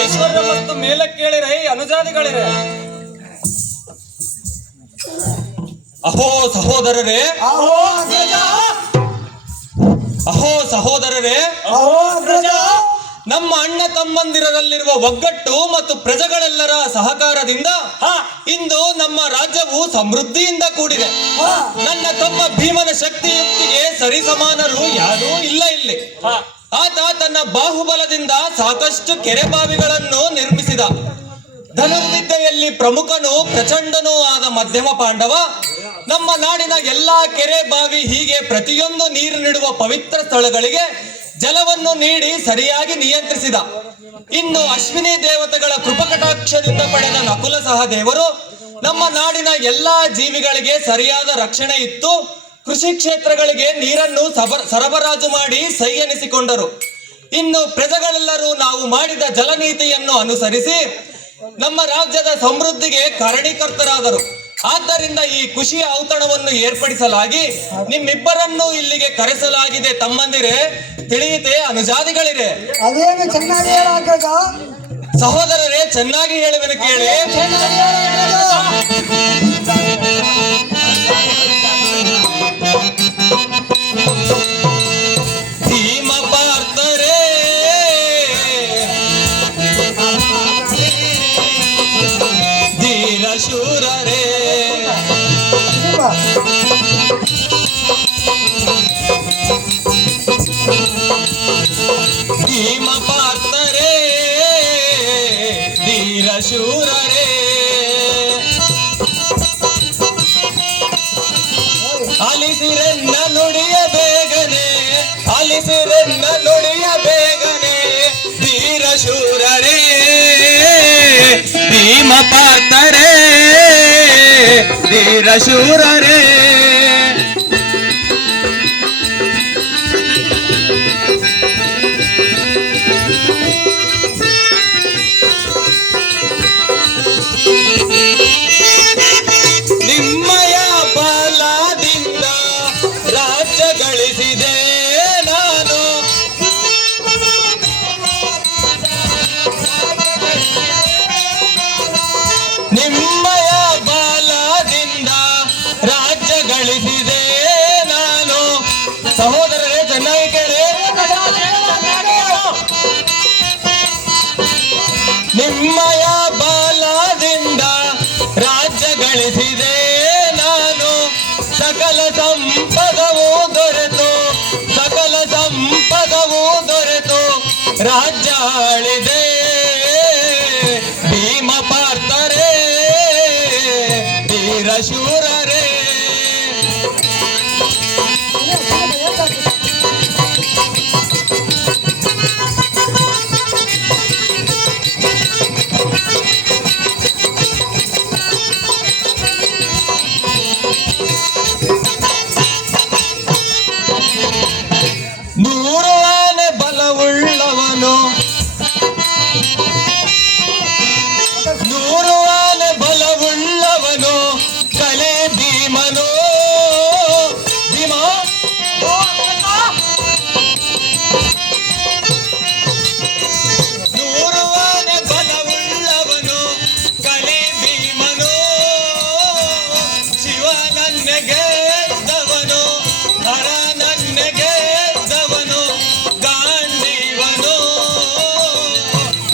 ಐಶ್ವರ್ಯ ಮತ್ತು ಮೇಲಕ್ಕೇಳಿರೈ ಅನುಜಾತಿಗಳಿರೆ. ಅಹೋ ಸಹೋದರರೇ, ಅಹೋ ಅಗ್ರಜ, ಅಹೋ ಸಹೋದರರೇ, ಅಹೋ ಅಗ್ರಜ. ನಮ್ಮ ಅಣ್ಣ ತಮ್ಮಂದಿರಲ್ಲಿರುವ ಒಗ್ಗಟ್ಟು ಮತ್ತು ಪ್ರಜೆಗಳೆಲ್ಲರ ಸಹಕಾರದಿಂದ ಇಂದು ನಮ್ಮ ರಾಜ್ಯವು ಸಮೃದ್ಧಿಯಿಂದ ಕೂಡಿದೆ. ನನ್ನ ತಮ್ಮ ಭೀಮನ ಶಕ್ತಿಯುಕ್ತಿಗೆ ಸರಿಸಮಾನರು ಯಾರೂ ಇಲ್ಲ ಇಲ್ಲಿ. ಆತ ತನ್ನ ಬಾಹುಬಲದಿಂದ ಸಾಕಷ್ಟು ಕೆರೆ ಬಾವಿಗಳನ್ನು ನಿರ್ಮಿಸಿದ. ಧನುರ್ವಿದ್ಯೆಯಲ್ಲಿ ಪ್ರಮುಖನೂ ಪ್ರಚಂಡನೂ ಆದ ಮಧ್ಯಮ ಪಾಂಡವ ನಮ್ಮ ನಾಡಿನ ಎಲ್ಲಾ ಕೆರೆ ಬಾವಿ ಹೀಗೆ ಪ್ರತಿಯೊಂದು ನೀರು ನೀಡುವ ಪವಿತ್ರ ಸ್ಥಳಗಳಿಗೆ ಜಲವನ್ನು ನೀಡಿ ಸರಿಯಾಗಿ ನಿಯಂತ್ರಿಸಿದ. ಇನ್ನು ಅಶ್ವಿನಿ ದೇವತೆಗಳ ಕೃಪಕಟಾಕ್ಷದಿಂದ ಪಡೆದ ನಕುಲ ಸಹದೇವರು ನಮ್ಮ ನಾಡಿನ ಎಲ್ಲಾ ಜೀವಿಗಳಿಗೆ ಸರಿಯಾದ ರಕ್ಷಣೆ ಇತ್ತು. ಕೃಷಿ ಕ್ಷೇತ್ರಗಳಿಗೆ ನೀರನ್ನು ಸರಬರಾಜು ಮಾಡಿ ಸೈ ಎನಿಸಿಕೊಂಡರು. ಇನ್ನು ಪ್ರಜೆಗಳೆಲ್ಲರೂ ನಾವು ಮಾಡಿದ ಜಲನೀತಿಯನ್ನು ಅನುಸರಿಸಿ ನಮ್ಮ ರಾಜ್ಯದ ಸಮೃದ್ಧಿಗೆ ಕಾರಣೀಕರ್ತರಾದರು. ಆದ್ದರಿಂದ ಈ ಖುಷಿಯ ಔತಣವನ್ನು ಏರ್ಪಡಿಸಲಾಗಿ ನಿಮ್ಮಿಬ್ಬರನ್ನು ಇಲ್ಲಿಗೆ ಕರೆಸಲಾಗಿದೆ. ತಮ್ಮಂದಿರೇ, ತಿಳಿಯಿತೆ ಅನುಜಾತಿಗಳಿರೆ. ಅದೇನು ಚೆನ್ನಾಗಿ ಹೇಳ ಅಗ್ರಜ. ಸಹೋದರರೇ, ಚೆನ್ನಾಗಿ ಹೇಳುವೆನು ಕೇಳಿ. ಭೀಮ ಪಾರ್ಥರೇ, ಧೀರ ಶೂರರೇ, ಭೀಮ ಪಾರ್ಥರೇ, ಧೀರ ಶೂರರೇ, ಆಲಿಸಿರೆನ್ನ ನುಡಿಯ ಬೇಗನೆ, ಆಲಿಸಿರೆನ್ನ ನುಡಿಯ ಬೇಗನೆ, ಧೀರ ಶೂರರೇ, ಭೀಮ ಪಾರ್ಥರೇ, ಧೀರ ಶೂರರೇ. ನಿಮ್ಮಯ ಬಲದಿಂದ ರಾಜ್ಯ ಗಳಿಸಿದೆ ನಾನು, ನಿಮ್ಮಯ ಬಲದಿಂದ ರಾಜ್ಯ ಗಳಿಸಿದೆ ನಾನು. ಸಹೋದರರೇ, ಚೆನ್ನಾಗಿ ಕೇಳಿ. ನಿಮ್ಮಯ ಬಲದಿಂದ ರಾಜ್ಯ ಗಳಿಸಿದೆ ನಾನು, ಸಕಲ ಸಂಪದವೂ ದೊರೆತು, ಸಕಲ ಸಂಪದವೂ ದೊರೆತು ರಾಜ್ಯ ಆಳಿದೆ. ಭೀಮ ಪಾರ್ಥರೇ, ಧೀರ ಶೂರರೇ. ನೂರು ಆನೆ ಬಲವುಳ್ಳವನು, ನೂರು ಆನೆ ಬಲವುಳ್ಳವನು ಕಲೆ ಭೀಮನು. ಭೀಮ, ನೂರು ಆನೆ ಬಲವುಳ್ಳವನು ಕಲೆ ಭೀಮನು. ಶಿವ ನನ್ನ ಗೆದ್ದವನು, ಹರ ನನ್ನ ಗೆದ್ದವನು, ಗಾಂಡೀವನು.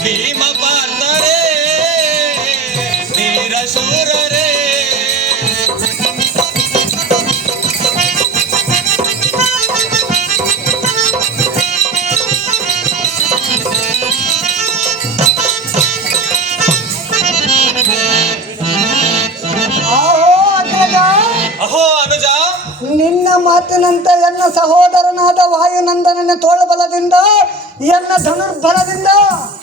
ಭೀಮ ಪಾರ್ಥರೇ, ಧೀರ ಶೂರರೇ. ಅಹೋ ಅಗ್ರಜ, ಅಹೋ ಅನುಜ, ನಿನ್ನ ಮಾತಿನಂತೆ ಎನ್ನ ಸಹೋದರನಾದ ವಾಯುನಂದನನ ತೋಳಬಲದಿಂದ ಎನ್ನ ಧನುರ್ಬಲದಿಂದ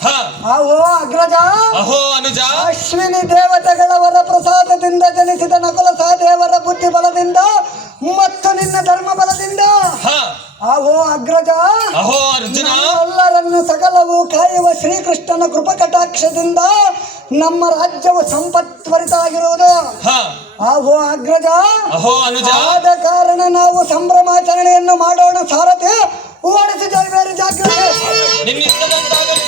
ಹ, ಅಹೋ ಅಗ್ರಜ, ಅಹೋ ಅನುಜ, ಅಶ್ವಿನಿ ದೇವತೆಗಳ ವರ ಪ್ರಸಾದದಿಂದ ಜನಿಸಿದ ನಕುಲ ಸಹದೇವರ ಬುದ್ಧಿ ಬಲದಿಂದ ಮತ್ತು ನಿನ್ನ ಧರ್ಮ ಬಲದಿಂದ ಹ, ಅಹೋ ಅಗ್ರಜ, ಅಹೋ ಅರ್ಜುನ, ಎಲ್ಲರನ್ನು ಸಕಲವು ಕಾಯುವ ಶ್ರೀಕೃಷ್ಣನ ಕೃಪಕಟಾಕ್ಷದಿಂದ ನಮ್ಮ ರಾಜ್ಯವು ಸಂಪತ್ವರಿತ ಆಗಿರುವುದು. ಹ, ಅಹೋ ಅಗ್ರಜ, ಅಹೋ ಅನುಜ, ಆದ ಕಾರಣ ನಾವು ಸಂಭ್ರಮಾಚರಣೆಯನ್ನು ಮಾಡೋಣ. ಸಾರಥಿ ಓಡಿಸಿ ಬೇರೆ ಜಾಗ್ರತೆ. ನಿನ್ನಿಷ್ಟದಂತಾಗಲಿ.